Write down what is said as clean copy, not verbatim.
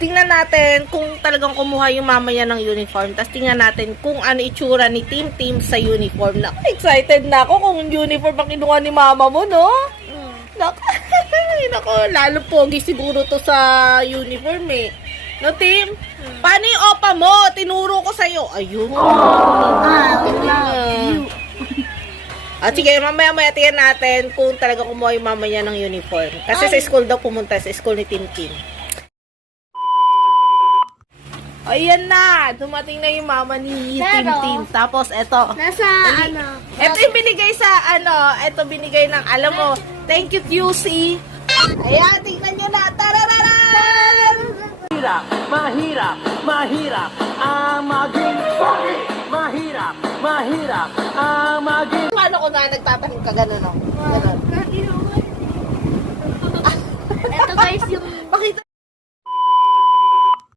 tingnan natin kung talagang kumuha yung mama niya ng uniform. Tapos tingnan natin kung ano itsura ni Tim sa uniform. Naku, excited na ako kung uniform ang kinuha ni mama mo, no? Naku, naku, lalo pogi siguro to sa uniform eh. No, Tim? Paano yung opa mo? Tinuro ko sa'yo. Ayun. At sige, mamaya-maya tingnan natin kung talaga kumuha yung mama niya ng uniform. Kasi sa school daw pumunta, sa school ni Tim. Ayan na! Dumating na yung mama ni Tim. Tapos, eto. Nasa Ito yung binigay sa, ito binigay ng, alam mo, thank you, QC. Ayan, tingnan nyo na. Tarararan! Mahirap ang maging pogi. Mahirap ang maging... Paano ko na nagtatanim ka gano'n, no? Gano'n.